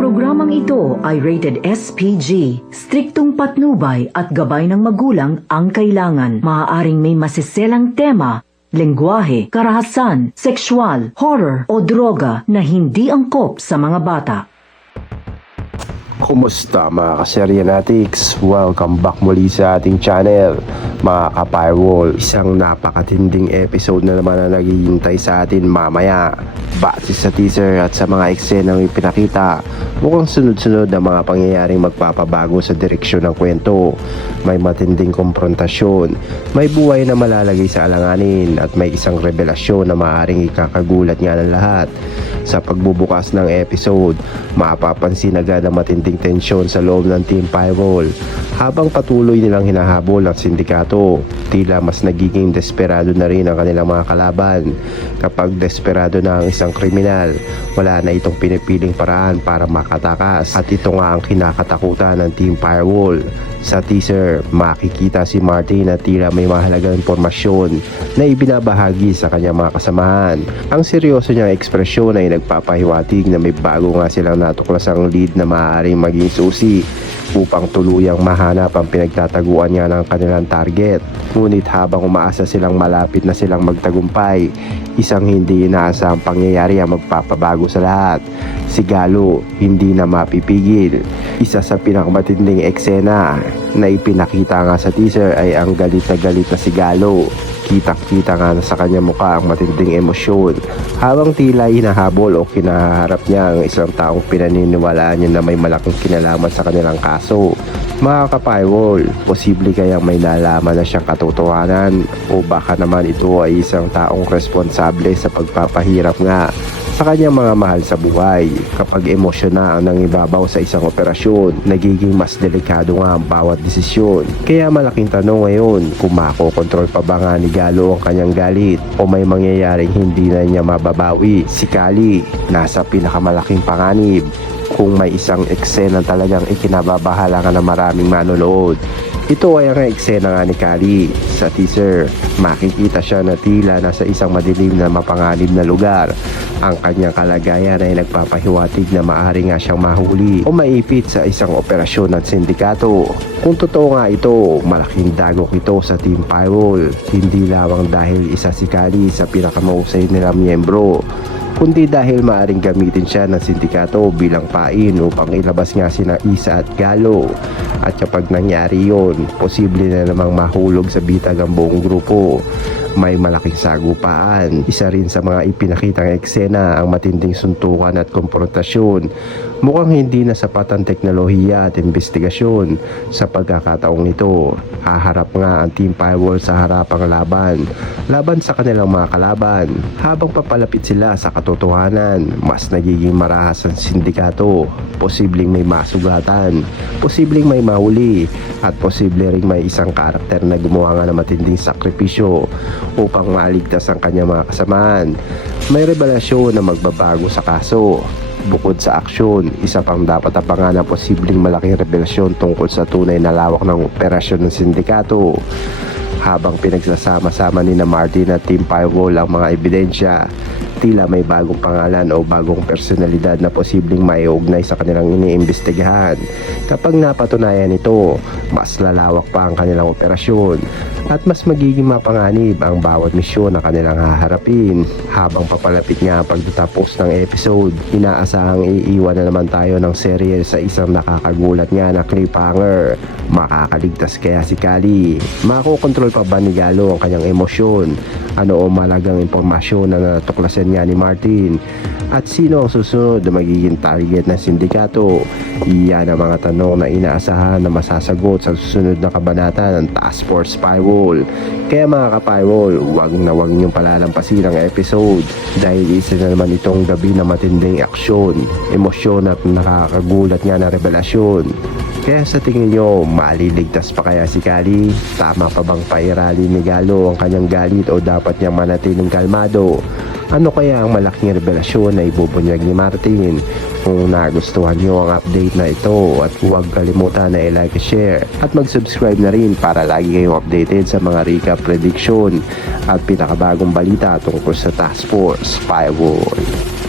Programang ito ay rated SPG, striktong patnubay at gabay ng magulang ang kailangan. Maaaring may masiselang tema, lengguwahe, karahasan, sexual, horror o droga na hindi angkop sa mga bata. Kumusta mga ka-Serianatics? Welcome back muli sa ating channel, mga ka-Firewall. Isang napakatinding episode na naman na naghihintay sa atin mamaya. Base sa teaser at sa mga eksenang ipinakita, mukhang sunod-sunod na mga pangyayaring magpapabago sa direksyon ng kwento. May matinding konfrontasyon, may buhay na malalagay sa alanganin, at may isang revelasyon na maaaring ikakagulat nga ng lahat. Sa pagbubukas ng episode, mapapansin agad ang matinding tensyon sa loob ng Team Firewall. Habang patuloy nilang hinahabol ang sindikato, tila mas nagiging desperado na rin ang kanilang mga kalaban. Kapag desperado na ang isang kriminal, wala na itong pinipiling paraan para makatakas, at ito nga ang kinakatakutan ng Team Firewall. Sa teaser, makikita si Martin na tila may mahalagang impormasyon na ibinabahagi sa kanyang mga kasamahan. Ang seryoso niyang ekspresyon ay nagpapahiwatig na may bago nga silang natuklasang lead na maaaring maging susi upang tuluyang mahanap ang pinagtataguan niya ng kanilang target. Ngunit habang umaasa silang malapit na silang magtagumpay, isang hindi inaasahang pangyayari ang magpapabago sa lahat. Si Galo hindi na mapipigil. Isa sa pinakamatinding eksena na ipinakita nga sa teaser ay ang galit na si Galo. Kitang-kita nga sa kanyang mukha ang matinding emosyon habang tila hinahabol o kinaharap niya ang isang taong pinaniniwalaan niya na may malaking kinalaman sa kanilang kaso. Mga ka-Firewall, posible kayang may nalaman na siyang katotohanan, o baka naman ito ay isang taong responsable sa pagpapahirap nga sa kanyang mga mahal sa buhay. Kapag emosyon na ang nangibabaw sa isang operasyon, nagiging mas delikado nga ang bawat desisyon. Kaya malaking tanong ngayon kung makokontrol pa ba nga ni Galo ang kanyang galit, o may mangyayaring hindi na niya mababawi. Si Kali nasa pinakamalaking panganib kung may isang eksena talagang ikinababahala ka ng maraming manonood. Ito ay ang eksena nga ni Kali. Sa teaser, makikita siya na tila nasa isang madilim na mapanganib na lugar. Ang kanyang kalagayan ay nagpapahiwatig na maaari nga siyang mahuli o maipit sa isang operasyon ng sindikato. Kung totoo nga ito, malaking dagok ito sa Team Firewall. Hindi lamang dahil isa si Kali sa pinakamahusay nilang miyembro, kundi dahil maaaring gamitin siya ng sindikato bilang pain upang ilabas nga sina Isa at Galo. At kapag nangyari yon, posible na namang mahulog sa bitag ang buong grupo. May malaking sagupaan. Isa rin sa mga ipinakitang eksena ang matinding suntukan at konfrontasyon. Mukhang hindi na sapat ang teknolohiya at investigasyon sa pagkakataong ito. Haharap nga ang Team Firewall sa harapang laban sa kanilang mga kalaban. Habang papalapit sila sa katotohanan, mas nagiging marahas ang sindikato. Posibleng may masugatan, posibleng may mahuli, at posible ring may isang karakter na gumawa nga ng matinding sakripisyo upang maligtas ang kanyang mga kasamahan. May revelasyon na magbabago sa kaso. Bukod sa aksyon, isa pang dapat abangan na posibleng malaking revelasyon tungkol sa tunay na lawak ng operasyon ng sindikato. Habang pinagsasama-sama ni Martin at Team Firewall ang mga ebidensya, tila may bagong pangalan o bagong personalidad na posibleng maiugnay sa kanilang iniimbestigahan. Kapag napatunayan ito, mas lalawak pa ang kanilang operasyon at mas magiging mapanganib ang bawat misyon na kanilang haharapin. Habang papalapit nga ang pagtatapos ng episode, inaasahang iiwan na naman tayo ng serye sa isang nakakagulat nga na cliffhanger. Makakaligtas kaya si Kali? Makokontrol pa ba ni Galo ang kanyang emosyon? Ano o malagang impormasyon na natuklasan nga ni Martin? At sino ang susunod na magiging target ng sindikato? Iyan ang mga tanong na inaasahan na masasagot sa susunod na kabanata ng Task Force Firewall. Kaya mga ka-Firewall, huwag niyong palalampasin ang episode dahil isa na naman itong gabi na matinding aksyon, emosyon at nakakagulat nga na revelasyon. Kaya sa tingin nyo, maliligtas pa kaya si Kali? Tama pa bang pairali ni Galo ang kanyang galit o dapat niyang manatiling kalmado? Ano kaya ang malaking revelasyon na ibubunyag ni Martin? Kung nagustuhan nyo ang update na ito at huwag kalimutan na i-like, share at mag-subscribe na rin para lagi kayong updated sa mga recap prediction at pinakabagong balita tungkol sa Task Force Firewall.